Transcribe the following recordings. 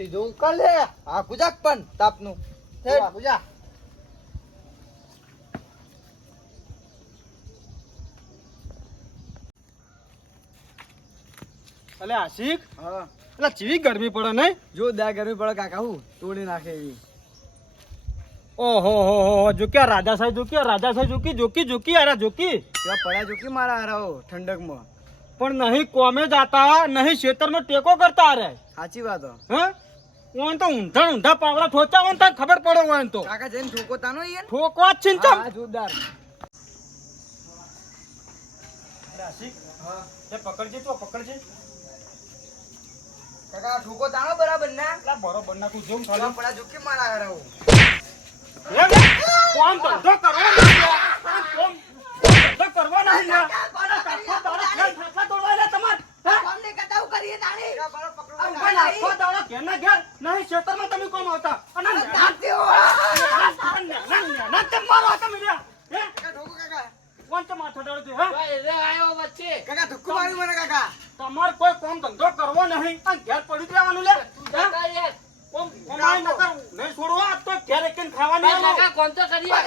સીધું કર લે આ કુજાક પણ તાપનું આ કુજા અલે આશિક હા એટલે ચીવી ગરમી પડે નહીં જોરદાર ગરમી પડે કાકા હું તોડી નાખે એવી ઓહો હો હો જોક્યા રાજા સાહેબ જોકી અરે જોકી કેવા પડ્યા જો કે મારા હારાઓ ઠંડકમાં પણ નહીં કોમે જાતા નહીં ખેતરમાં ટેકો કરતા અરે સાચી વાત હો હે ઓન તો ઊંધા પાવડા ઠોચા હોય ને તને ખબર પડે હોય ને તો કાકા જઈને ઠોકો તાનો યાર ઠોકવા જ છે ને ચમ. હા જોરદાર અરે આશિક હા એ પકડજે કાકા ઠોકો તાનો બરાબર ના લા બરોબર ના તું જોમ કેવા ખાલી પડ્યા જો કે મારા હારાઓ કોમ ધંધો કરવો નહીં કોમ ધંધો કરવો નહીં લે ખાટલા તોડવા લે તમાર કોમને કતાઉ કરીએ તાણી આખો દાડો ઘેરના ઘેર નહીં ખેતરમાં તમે કોમ આવતા અને તાત્યો ના તેમ મારો તમે રે હે કાકા ઠોકો કાકા કોણ તે માથે ડળ દે હે રે આયો વચ્ચે કાકા ધક્કો મારી મને કાકા તમાર કોઈ કોમ ધંધો કરવો નહીં અને ઘેર પડી રહેવાનું લે કાકા યાર કોમ કોમાઈ ન કરું નહીં છોડવો આ તો ઘેર એકન ખાવાની આલો કાકા કોણ તો કરીએ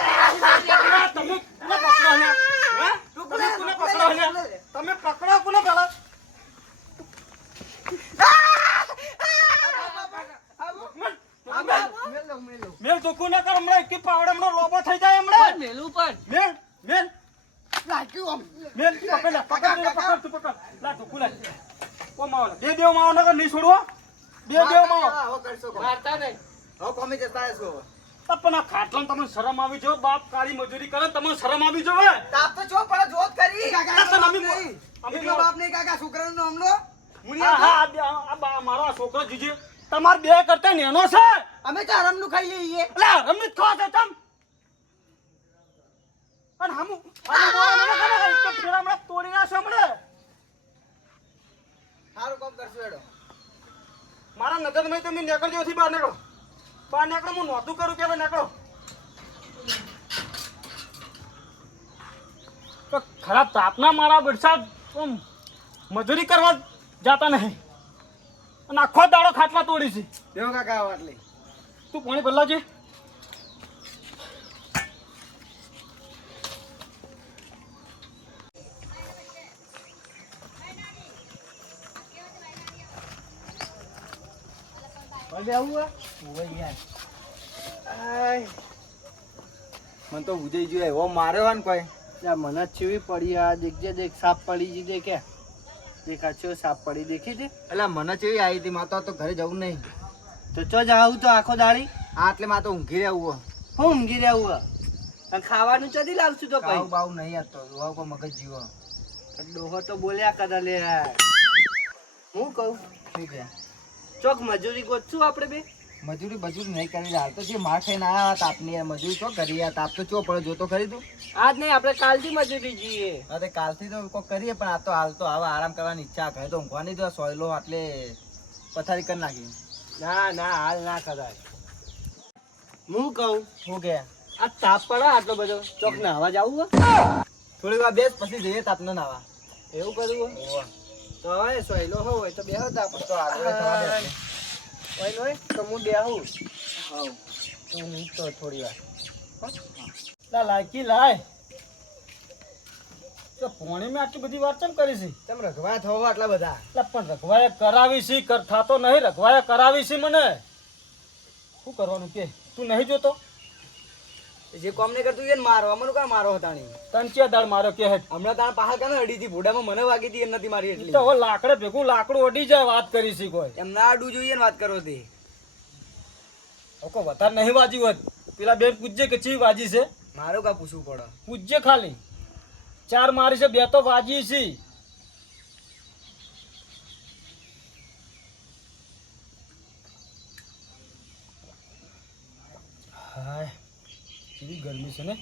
તમે કોને પકડો હે હે તમે કોને પકડો હે તમે પકડો કોને પેલા મેલ તો કોને કર હમણાં કે પાવડમનો લોબો થઈ જાય હમણાં મેલું પણ મેલ લાગ્યું આમ મેલ પકડ તું પકડ લા તો કુલા ઓ માવલા દે દેવ માવ નગર નહીં છોડવો દે દેવ માવ હવે કરશો કોમ. મારતા નહીં હવે કોમી જતા હશો પણ આ ખાટલામાં તમને શરમ આવી જો બાપ કાળી મજૂરી કરે તમને શરમ આવી જો હે તાપ તો છો પડે જોત કરી કાકા આ તો બાપ નમી નહીં. અમે એનો બાપ નહીં કાકા છોકરાનું નામ લો હા હા આ મારો આ છોકરો જીજે તમાર બે કરતા નેનો છે અમે તો આરામનું ખાઈ લઈએ એટલે રમિત ખો છે તમ અને હમુ તો ફેરા હમણાં તોડી નાખશે હમણાં સારું કામ કરશું એડો મારા નજરમાં તમે નીકળજો થી બહાર નીકળો હું નોતું કરું પેલા નીકળો તો ખરાબ તાપના મારા વરસાદ મજૂરી કરવા જાતા નહીં અને આખો દાડો ખાટલા તોડી છે દેવો કાકા વાટલી તું પાણી બદલાવજે હવે આવું મને તો ઉજઈ જોઈએ એવો માર્યો હોય ને કોઈ મને ચીવી પડી આ દેખ સાપ પડી જઈ કે દેખાચ્યો સાપ પડી દેખી છે એટલે મને ચેવી આવી હતી માતા તો ઘરે જવું નહીં તો ચો જાવું તો આખો દાડી હા એટલે માં તો ઊંઘી રહેવું હું ઊંઘી રહેવું ખાવાનું ચોથી લાવશું તો કઈ બાવ નહીં હતો ડોહો કો મગજ જીવો ડોહો તો બોલ્યા કરે લે હું કહું ઠીક છે ચોક મજૂરી ગોતશું આપણે બે મજૂરી નહીં કરી હાલ તો જે માર ખાઈને આવ્યા તાપની મજૂરી ચો કરી યાર તાપ તો ચો પડે જોતો કરી તું આજ નહીં આપણે કાલથી મજૂરી જઈએ અરે કાલથી તો કોક કરીએ પણ આ તો હાલ તો હવે આરામ કરવાની ઈચ્છા કરે તો ઊંઘવાની તો સોયલો એટલે પથારી કરી નાખી ના હાલ ના કરાય હું કહું શું કે આ તાપ પડે આટલો બધો ચોક નાવા જાવું થોડી વાર બેસ પછી જઈએ તાપને નાવા એવું કરવું તો હવે સોયલો હોય તો બેહો તાપ તો આગળ થવા દે હોય તો હું બેહું હા તો હું તો થોડી વાર લાયકી લાય તો પોણી મેં આટલી બધી વાત કેમ કરી છે તમે રખવા થવા આટલા બધા એટલે પણ રખવાય કરાવી છે થતો નહીં રખવાય કરાવી છે મને શું કરવાનું કે તું નહીં જોતો જે કોમ નહીં કરતું એ મારો અમનું કા મારો હતા નહીં તન ચે દાળ માર્યો કે હેઠ હમણાં તારા પહાડ કાને અડી હતી ભૂડામાં મને વાગી હતી એમ નથી મારી એટલી તો હવે લાકડે ભેગું લાકડું અડી જાય વાત કરી છે કોઈ એમ ના અડવું જોઈએ ને વાત કરો તે કોઈ વધારે નહીં વાજી હોત પેલા બેન પૂછજે કે ચી વાજી છે મારું કા પૂછવું પડે પૂછજે ખાલી 4 મારી છે 2 તો વાજી છે હાય કેવી ગરમી છે ને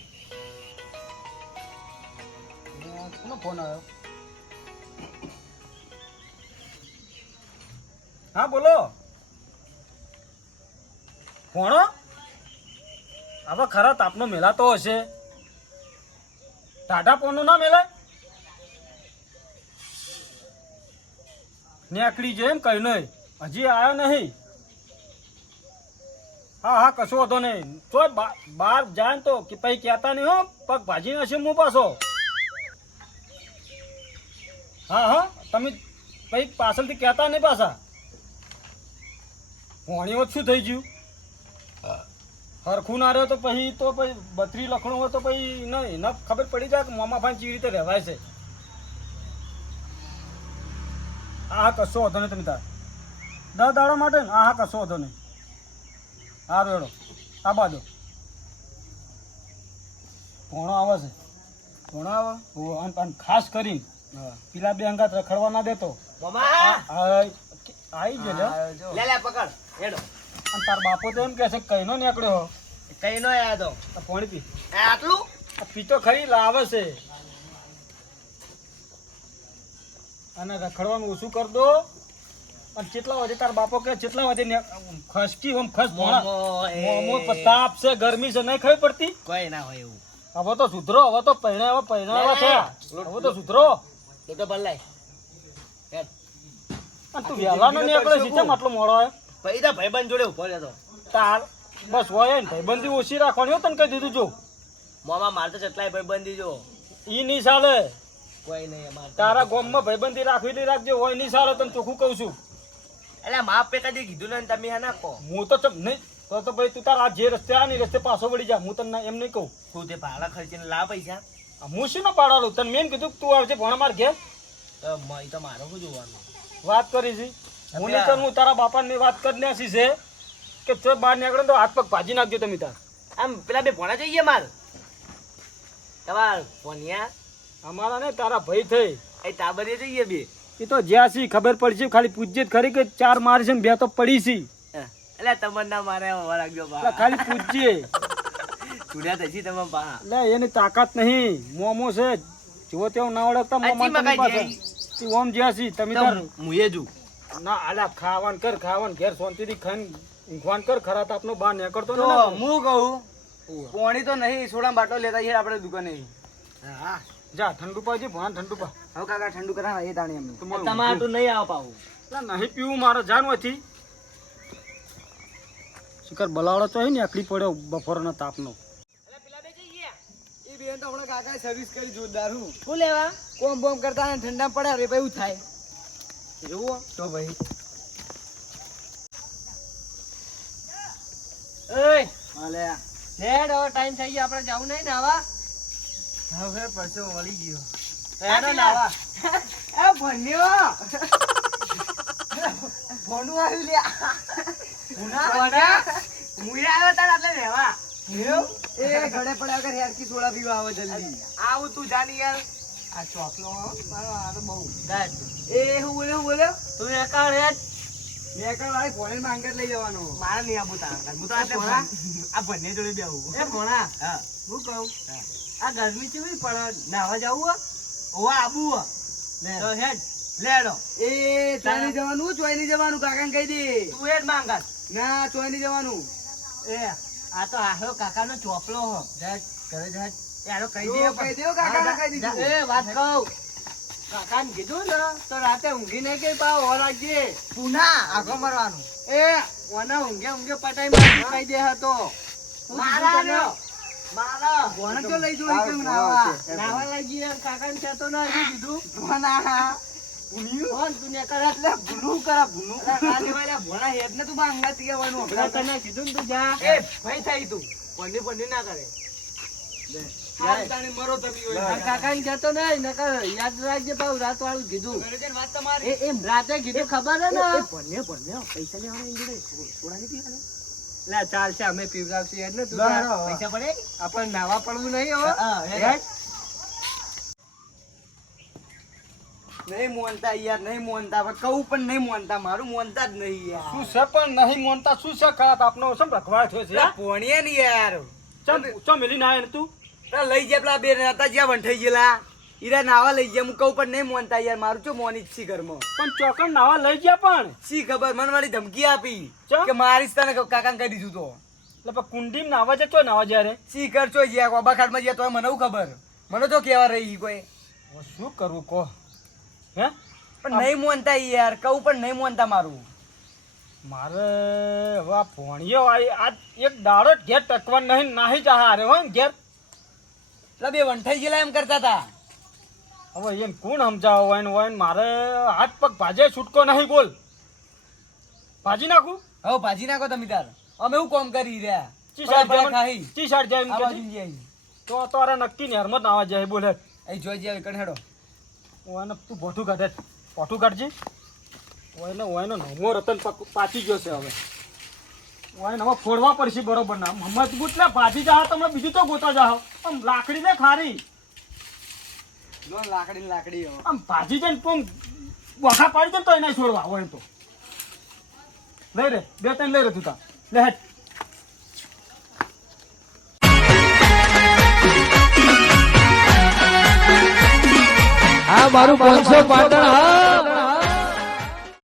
કોનો ફોન આવ્યો હા બોલો કોણો હવે ખરા તાપનો મેલાતો હશે ટાટા પોનો ના મેલાય નેકડી છે એમ કઈ નહીં હજી આવ્યો નહીં હા હા કશો વાંધો નહીં તો બહાર જાય ને તો કે પછી કહેતા નહીં હો પગ ભાજી હશે હું પાછો હા હા તમે પછી પાછળથી કહેતા નહીં પાછા ભોણીઓ શું થઈ ગયું હરખું ના રહ્યો તો પછી બત્રી લખણું હોય તો પછી ન ખબર પડી જાય કે મોમા ભાઈ કેવી રીતે રહેવાય છે હા હા કશો વાંધો નહીં તમે તાર 10 દાડા માટે ને હા હા કશો વાંધો નહીં હા રેડો આ બાજુ ભોણો આવે છે ભણો આવે અને ખાસ કરીને પેલા બે અંગાત રખડવા ના દેતો આવી ગયો લે પકડ હેડો અને તાર બાપો તો એમ કહે છે કઈનો નીકળ્યો કઈ નો આયા તો પાણી પી આટલું પીતો ખરી લાવે છે અને રખડવાનું ઓછું કર દો અને કેટલા વાગે તાર બાપો કે કેટલા વાગે ખસકી ઓમ ખસ મોમો તાપ છે ગરમી છે નહીં ખબર પડતી કોઈ ના હોય એવું હવે તો સુધરો હવે તો પહેણાવા થયા હવે તો સુધરો તો બદલાય અને તું વહેલા નો નીકળે છે કેમ આટલો મોડો આવ્યો પછી તો ભાઈબંધ જોડે ઉભો રહેતો તાર બસ હોય ને ભાઈબંધી ઓછી રાખવાની હોય તને કહી દીધું જો મોમાં માર તો કેટલાય ભાઈબંધી જો ઈ નહીં ચાલે કોઈ નહીં અમાર તારા ગામમાં ભાઈબંધી રાખવી રાખજે હોય નહીં ચાલે તને ચોખ્ખું કહું છું એટલે માપ પે કદી કીધું ને તમે હા નાખો હું તો નહીં તો ભાઈ તું તારા જે રસ્તે આ રસ્તે પાછો વળી જા હું તને એમ નહીં કહું તું તે ભાડા ખર્ચીને લા પૈસા હું શું ના પાડાલું તને મેં કીધું તું આવજે ભણા માર ઘેર તો મારો શું જોવાનું વાત કરી છે હું નહીં કરું હું તારા બાપાની વાત કરી નાખી છે કે ચો બહાર નીકળે તો હાથ પગ ભાજી નાખજો તમે તાર આમ પેલા બે ભણા જઈએ માર તમાર ભણ્યા અમારા ને તારા ભાઈ થઈ એ તાબરીએ જઈએ બે એ તો જ્યાં સી ખબર પડશે ખાલી પૂછજે ખરી કે 4 મારી છે ને 2 તો પડી છે એટલે તમને ના મારે રાખજો બા ખાલી પૂછજે ચૂડ્યા થશી તમે બા લે એની તાકાત નહીં મોમો છે જો તેવું ના ઓળખતા મોમા તમે પાસે તું ઓમ જ્યાં સી તમે તાર મુએ જુ ના આલા ખાવાન કર ખાવાન ઘેર શાંતિથી ખાન ઊંઘવાન કર ખરા તો આપનો બહાર નીકળતો તો હું કહું પોણી તો નહીં સોડા બાટલો લેતા છે આપણે દુકાને હા જા ઠંડુ પાજે ભાન ઠંડુ પા હવે કાકા ઠંડુ કરા એ તાણી એમ તમારું તમાર તો નહીં આવ પાવું નહીં પીવું મારે જાનવાથી શિખર બલાવડો તો ને આકડી પડ્યો બપોરના તાપનો એ બેન તો હમણાં કાકાએ સર્વિસ કરી જોરદાર હું શું લેવા કોમ બોમ કરતા ને ઠંડા પડ્યા રે ભાઈ થાય એવું તો ભાઈ એય હાલે હેડ હવે ટાઈમ થઈ ગયો આપણે જાવું નહીં ને આવા હવે પરસો વળી ગયો હેડો નાવા એ ભણ્યો ભણું આવ્યું લે ભણા મુએ આવ્યો તાર એટલે રહેવા એ ઘડે પડ્યા વગર હેરકી સોડા પીવા આવે જલ્દી આવું તું જાની યાર આ ચોકલો મારો આ તો બહુ ગાડ એ હું બોલ્યો તું એકાળ હેડ એકાળ વાળી ફોન માંગત લઈ જવાનો મારે નહીં આબુ તાર હું તો એટલે આ બંને જોડે બેહું એ ભણા હા હું કહું આ ગરમી કેવી પડે નાવા જાવું ઓ આબુ તો હેડ લેડો એ ચાલી જવાનું ચોઈ નહીં જવાનું કાકાને કહી દે તું હેડ માંગત ના ચોઈ નહીં જવાનું એ આ તો આહો કાકાનો ચોપલો હો જટ ઘરે જટ યારો કહી દે કાકાને કહી દીધું એ વાત કહું કાકાને કીધું ને તો રાતે ઊંઘી નહીં કે પાવ હો રાખજે પુના આગો મરવાનું એ ઓના ઊંઘે પટાઈ મારી કહી દે હતો મારા ભોણ તો લઈ જોઈ કે નાવા લાગી કાકાને કહેતો ના કીધું ભોના ભૂલ્યું તું ને કરે એટલે ભૂલું કરા ભૂલું કાલે વાલા ભોણા હેડ ને તું બાંગા તીવાનું તને કીધું ને તું જા એ ભાઈ થઈ તું પન્ની ના કરે કાકાને કહેતો નહીં નકર યાદ રાખજે પાઉ રાત વાળું કીધું એમ રાતે કીધું ખબર હે ને પૈસા લેવાના થોડા નહીં પીવાના લે ચાલશે અમે પીવડાવશું યાર ને તું પૈસા પડે આપણે નાવા પડવું નહીં હવે નહીં મોનતા યાર નહીં મોનતા કહું પણ નહીં મોનતા મારું મોનતા જ નહીં યાર શું છે પણ નહીં મોનતા શું છે ખરાબ આપનો સમ રખવાડ થયો છે પોણીએ ને યાર ચમ મેલી ના આય તું લઈ જાય પેલા બે હતા જ્યાં વંઠાઈ ગયેલા ઈરા નાવા લઈ જાય હું કહું પણ નહીં મોનતા યાર મારું શું મોની છી ઘરમાં પણ ચોકન નાવા લઈ ગયા પણ શી ખબર મને મારી ધમકી આપી ચમ? કે મારીશ તને કાકાને કહી દીધું તો એટલે કુંડી નાવા જતો નાવા જ્યારે શી કરશો જ્યાં કોબાખાટમાં જ્યાં તો મને શું ખબર મને તો કેવા રહી કોઈ શું કરવું કહો હે પણ નહીં મોનતા યાર કહું પણ નહીં મોનતા મારું મારે હવે આ ભોણિયો આજ એક દાડો જ ઘેર ટકવા નહીં નાહી જા હારે હોય ને ઘેર. એટલે બે વંઠાઈ ગયેલા એમ કરતા હતા. હવે એને કોણ સમજાવો હોય ને મારે હાથ પગ ભાજે છૂટકો નહીં બોલ. ભાજી નાખું હવે ભાજી નાખો તમે તાર. અમે એવું કોમ કરી રહ્યા. ચી સાઈડ પડા જાય ખાઈ. ચી સાઈડ જાય એમ આ કે બાજુ જઈ. તો તારે નક્કી ને હરમત આવા જાય બોલે. અહીં જોઈ જાય કણ હેડો. ઓને તું ભોઠું કાઢે પોઠું કાઢજે. ઓયનો નમો રતન પાછી ગયો છે હવે. ઓયને હવે ફોડવા પડશે બરોબર ના મજબૂત ને ભાજી જા તમે બીજું તો ગોતા જાઓ. આમ લાકડી ને ખારી લો લાકડી લાકડી હવે. આમ ભાજી જાય ને તું બોખા પાડી દે ને તો એને છોડવા હોય તો લઈ રે 2-3 લઈ રે તું તા લે હેટ. આ મારું 500 પાટણ હા